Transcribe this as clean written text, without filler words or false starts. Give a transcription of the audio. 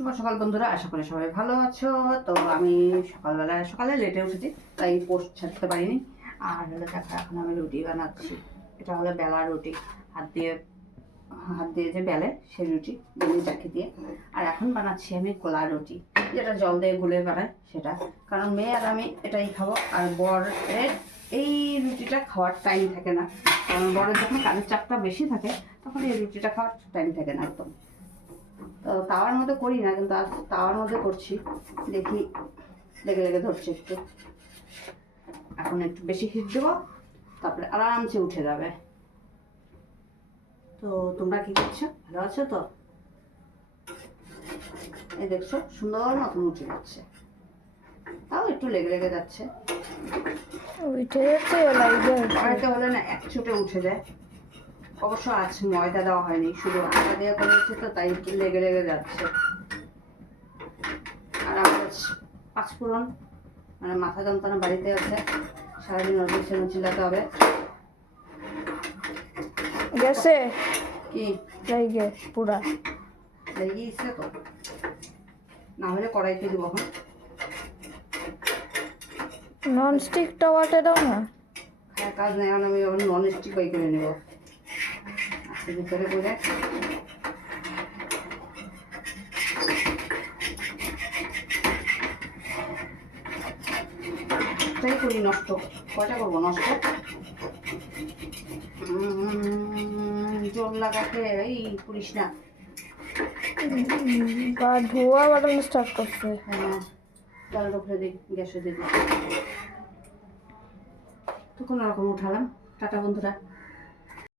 শুভ সকাল বন্ধুরা, আশা করি সবাই ভালো আছো। তো আমি সকালে লেটে উঠেছি, তাই পোস্ট ছাড়তে পারিনি। আর দেখো, এখন আমি রুটি বানাচ্ছি। এটা হলো বেলা রুটি, হাত দিয়ে যে বেলে সেই রুটি, বেলি চাকি দিয়ে। আর এখন বানাচ্ছি আমি গোলা রুটি, যেটা জল দিয়ে গুলে বানায় সেটা। কারণ মেয়ে আর আমি এটাই খাবো। আর বরের এই রুটিটা খাওয়ার টাইম থাকে না, কারণ বরের যখন কাজের চাপটা বেশি থাকে তখন এই রুটিটা খাওয়ার টাইম থাকে না একদম। তো তাওয়ার মধ্যে করি না, কিন্তু আজ তাওয়ার মধ্যে করছি। দেখি লেগে লেগে ধরছে একটু। এখন একটু বেশি হিট দেবো, তারপরে আরামসে উঠে যাবে। তো তোমরা কি করছো? ভালো আছো তো? এই দেখছো, সুন্দর মতন উঠে যাচ্ছে, তাও একটু লেগে লেগে যাচ্ছে। উঠে যাচ্ছে কড়াইতে হলে না এক ছুটে উঠে যায়। অবশ্য আজ ময়দা দেওয়া হয়নি, শুধু আটা দিয়ে করেছি, তো তাই একটু লেগে লেগে যাচ্ছে। আর আমার পাঁচফোড়ন, মানে মাথা যন্ত্রণা বাড়িতে আছে, সারাদিন ওর পিছনে চিল্লাতে হবে। গেছে কি লাইগে পুরা লেগে গেছে তো, না হলে কড়াইতে দিব। এখন নন স্টিক টাওয়াতে দাও না। হ্যাঁ, কাজ নেই, এখন আমি আবার নন স্টিক বাই করে নেব। আজকে ভিতরে করে তাই করি নষ্ট। কয়টা করবো নষ্ট? জোর লাগাতে এই করিস না। বা ধোয়া বাড়ানো স্টার্ট করছে। হ্যাঁ, জালের উপরে দিই, গ্যাসে দিই। তো কোনো রকম উঠালাম। টাটা বন্ধুরা।